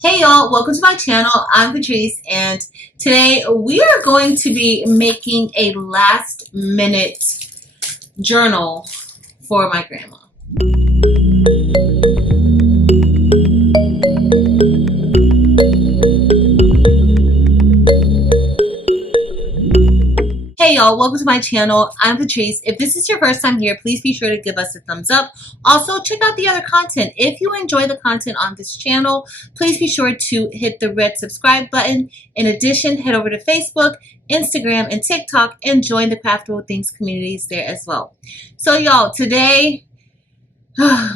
Hey y'all, welcome to my channel. I'm Patrice and today we are going to be making a last minute journal for my grandma. Hey y'all, welcome to my channel. I'm Patrice. If this is your first time here, please be sure to give us a thumbs up. Also, check out the other content. If you enjoy the content on this channel, please be sure to hit the red subscribe button. In addition, head over to Facebook, Instagram, and TikTok and join the Craftable Things communities there as well. So y'all, today,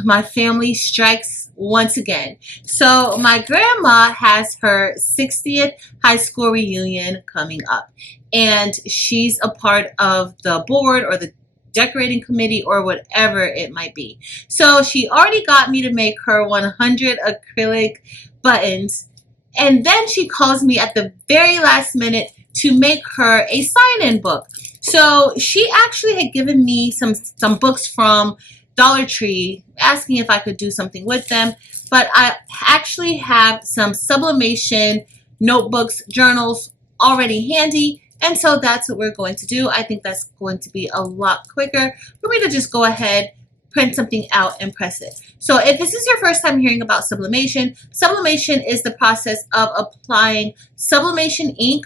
my family strikes once again. So my grandma has her 60th high school reunion coming up, and she's a part of the board or the decorating committee or whatever it might be. So she already got me to make her 100 acrylic buttons, and then she calls me at the very last minute to make her a sign-in book. So she actually had given me some books from Dollar Tree, asking if I could do something with them, but I actually have some sublimation notebooks, journals already handy, and so that's what we're going to do. I think that's going to be a lot quicker for me to just go ahead, print something out, and press it. So if this is your first time hearing about sublimation, sublimation is the process of applying sublimation ink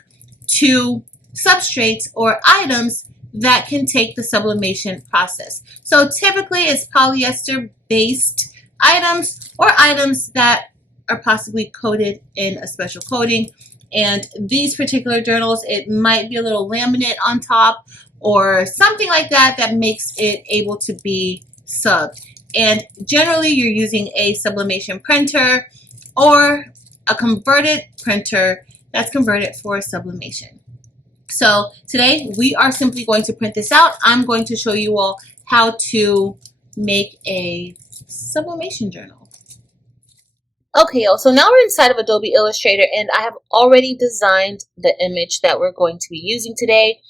to substrates or items that can take the sublimation process. So typically it's polyester based items or items that are possibly coated in a special coating. And these particular journals, it might be a little laminate on top or something like that that makes it able to be subbed. And generally you're using a sublimation printer or a converted printer that's converted for sublimation. So today we are simply going to print this out. I'm going to show you all how to make a sublimation journal. Okay, y'all, so now we're inside of Adobe Illustrator and I have already designed the image that we're going to be using today.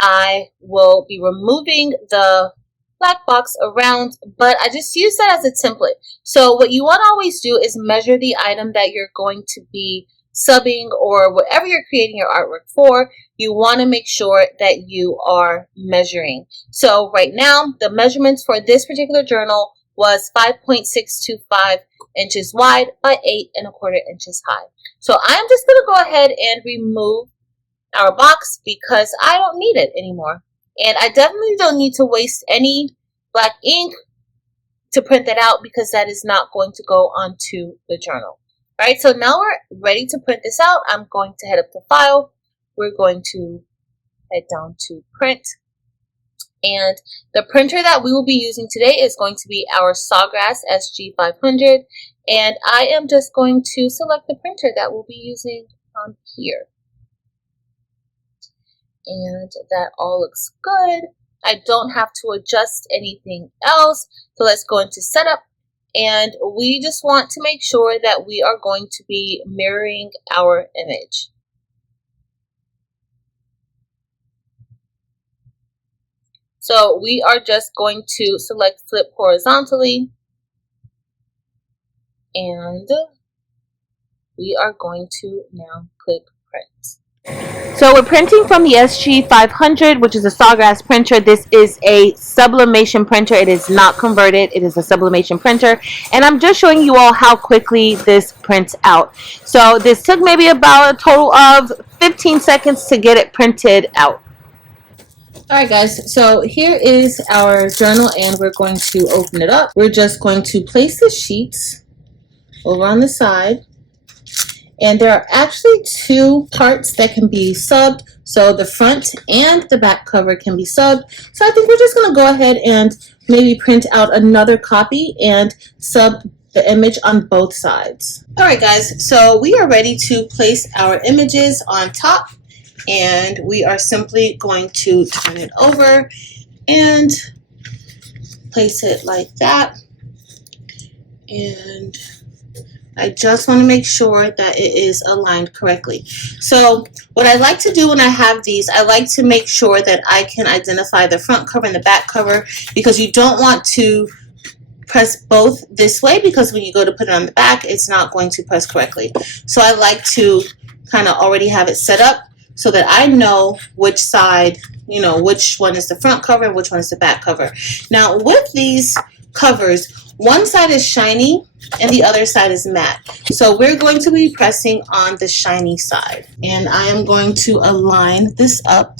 I will be removing the black box around, but I just use that as a template. So what you want to always do is measure the item that you're going to be subbing or whatever you're creating your artwork for. You want to make sure that you are measuring. So right now, the measurements for this particular journal was 5.625 inches wide by 8.25 inches high. So I'm just going to go ahead and remove our box because I don't need it anymore. And I definitely don't need to waste any black ink to print that out because that is not going to go onto the journal. All right, so now we're ready to print this out. I'm going to head up to File. We're going to head down to Print. And the printer that we will be using today is going to be our SAWGRASS SG500. And I am just going to select the printer that we'll be using on here. And that all looks good. I don't have to adjust anything else. So let's go into Setup. And we just want to make sure that we are going to be mirroring our image. So we are just going to select Flip Horizontally. And we are going to now click Print. So we're printing from the SG500, which is a SAWGRASS printer. This is a sublimation printer. It is not converted. It is a sublimation printer. And I'm just showing you all how quickly this prints out. So this took maybe about a total of 15 seconds to get it printed out. Alright guys, so here is our journal and we're going to open it up. We're just going to place the sheets over on the side. And there are actually two parts that can be subbed. So the front and the back cover can be subbed. So I think we're just going to go ahead and maybe print out another copy and sub the image on both sides. Alright guys, so we are ready to place our images on top. And we are simply going to turn it over and place it like that. And I just want to make sure that it is aligned correctly. So what I like to do when I have these, I like to make sure that I can identify the front cover and the back cover because you don't want to press both this way because when you go to put it on the back, it's not going to press correctly. So I like to kind of already have it set up so that I know which side, you know, which one is the front cover and which one is the back cover. Now with these covers, one side is shiny and the other side is matte. So we're going to be pressing on the shiny side. And I am going to align this up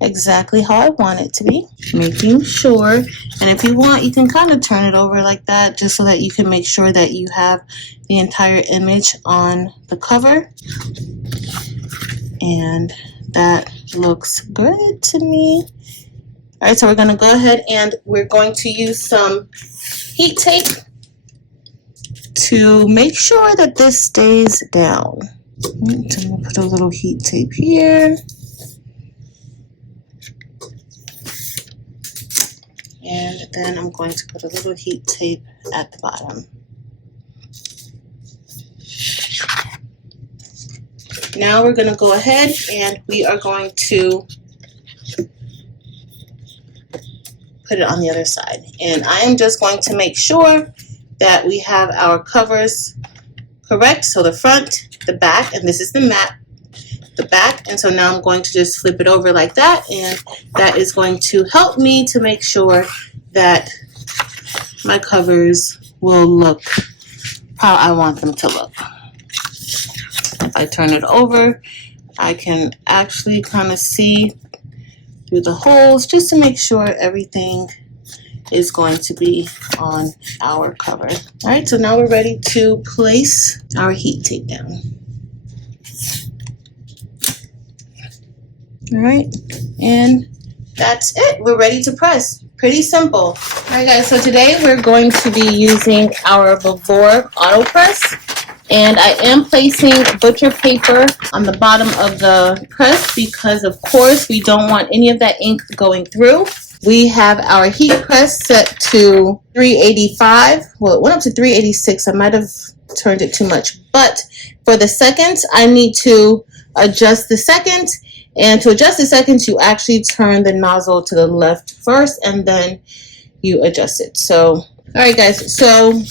exactly how I want it to be, making sure, and if you want, you can kind of turn it over like that just so that you can make sure that you have the entire image on the cover. And that looks good to me. All right, so we're going to go ahead and we're going to use some heat tape to make sure that this stays down. So I'm going to put a little heat tape here. And then I'm going to put a little heat tape at the bottom. Now we're going to go ahead and we are going to put it on the other side. And I am just going to make sure that we have our covers correct. So the front, the back, and this is the matte, the back. And so now I'm going to just flip it over like that, and that is going to help me to make sure that my covers will look how I want them to look. If I turn it over, I can actually kind of see through the holes just to make sure everything is going to be on our cover. All right, so now we're ready to place our heat tape down. All right, and that's it. We're ready to press. Pretty simple. All right, guys, so today we're going to be using our Bavor Auto Press. And I am placing butcher paper on the bottom of the press because, of course, we don't want any of that ink going through. We have our heat press set to 385. Well, it went up to 386. I might have turned it too much. But for the seconds, I need to adjust the second. And to adjust the seconds, you actually turn the nozzle to the left first, and then you adjust it. So, all right, guys. So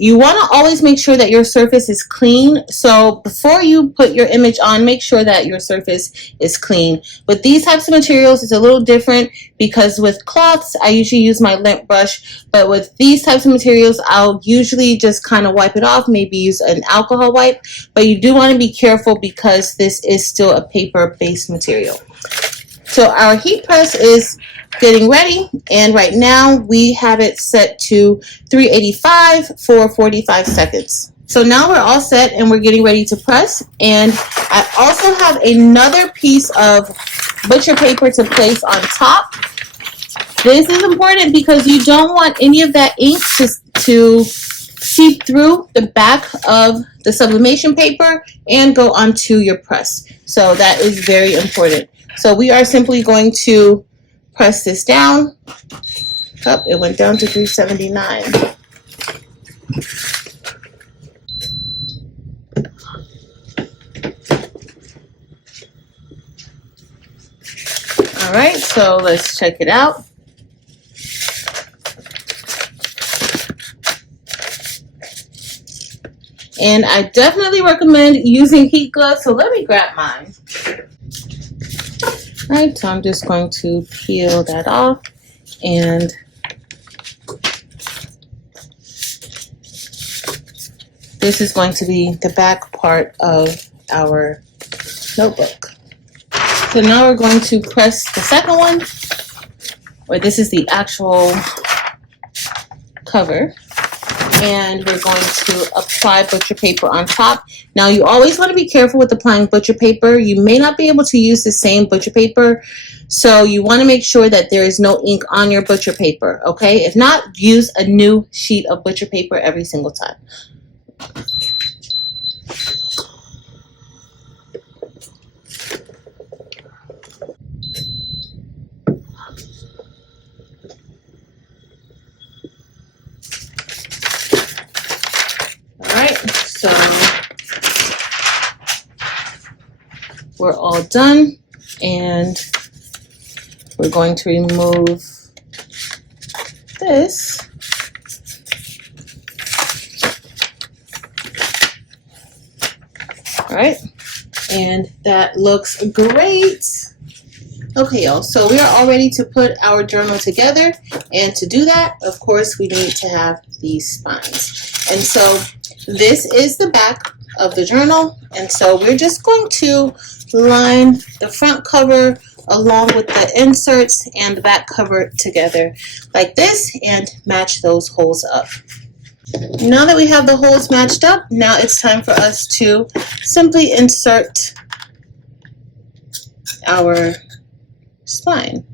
you want to always make sure that your surface is clean. So before you put your image on, make sure that your surface is clean. With these types of materials, it's a little different because with cloths, I usually use my lint brush. But with these types of materials, I'll usually just kind of wipe it off, maybe use an alcohol wipe. But you do want to be careful because this is still a paper-based material. So our heat press is getting ready, and right now we have it set to 385 for 45 seconds. So now we're all set and we're getting ready to press. And I also have another piece of butcher paper to place on top. This is important because you don't want any of that ink to seep through the back of the sublimation paper and go onto your press. So that is very important. So we are simply going to press this down. Oh, it went down to 379. All right, so let's check it out. And I definitely recommend using heat gloves, so let me grab mine. All right, so I'm just going to peel that off, and this is going to be the back part of our notebook. So now we're going to press the second one, or this is the actual cover. And we're going to apply butcher paper on top. Now you always want to be careful with applying butcher paper. You may not be able to use the same butcher paper, so you want to make sure that there is no ink on your butcher paper, okay? If not, use a new sheet of butcher paper every single time. So we're all done, and we're going to remove this. All right, and that looks great. Okay, y'all, so we are all ready to put our journal together, and to do that, of course, we need to have these spines. And so this is the back of the journal, and so we're just going to line the front cover along with the inserts and the back cover together like this and match those holes up. Now that we have the holes matched up, now it's time for us to simply insert our spine,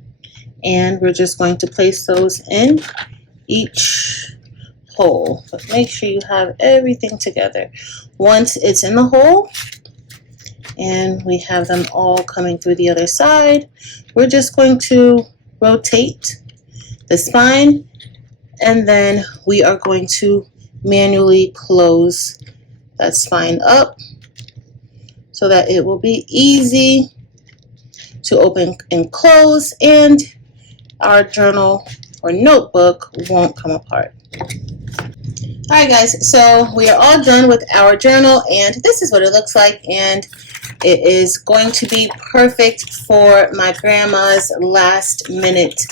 and we're just going to place those in each hole, but make sure you have everything together. Once it's in the hole and we have them all coming through the other side, we're just going to rotate the spine, and then we are going to manually close that spine up so that it will be easy to open and close, and our journal or notebook won't come apart. Alright guys, so we are all done with our journal, and this is what it looks like, and it is going to be perfect for my grandma's last minute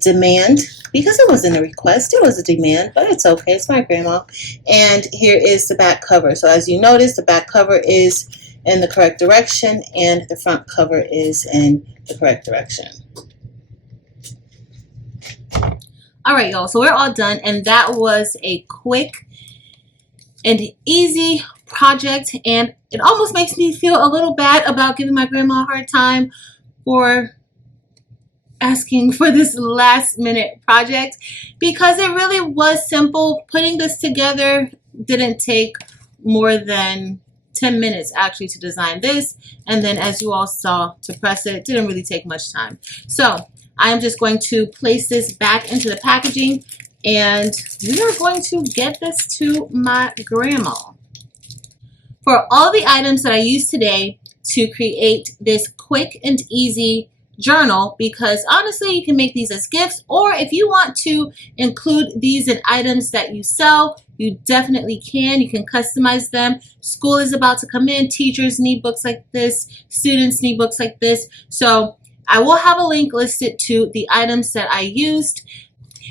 demand, because it wasn't a request, it was a demand, but it's okay, it's my grandma. And here is the back cover. So as you notice, the back cover is in the correct direction and the front cover is in the correct direction. All right, y'all, so we're all done, and that was a quick and easy project, and it almost makes me feel a little bad about giving my grandma a hard time for asking for this last minute project, because it really was simple. Putting this together didn't take more than 10 minutes actually to design this, and then as you all saw, to press it didn't really take much time. So I'm just going to place this back into the packaging, and we are going to get this to my grandma. For all the items that I used today to create this quick and easy journal, because honestly you can make these as gifts, or if you want to include these in items that you sell, you definitely can. You can customize them. School is about to come in. Teachers need books like this. Students need books like this. So I will have a link listed to the items that I used.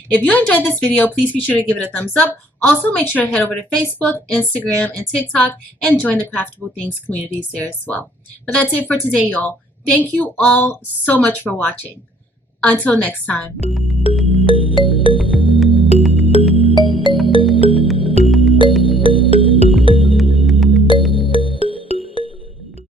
If you enjoyed this video, please be sure to give it a thumbs up. Also, make sure to head over to Facebook, Instagram, and TikTok and join the Craftable Things communities there as well. But that's it for today, y'all. Thank you all so much for watching. Until next time.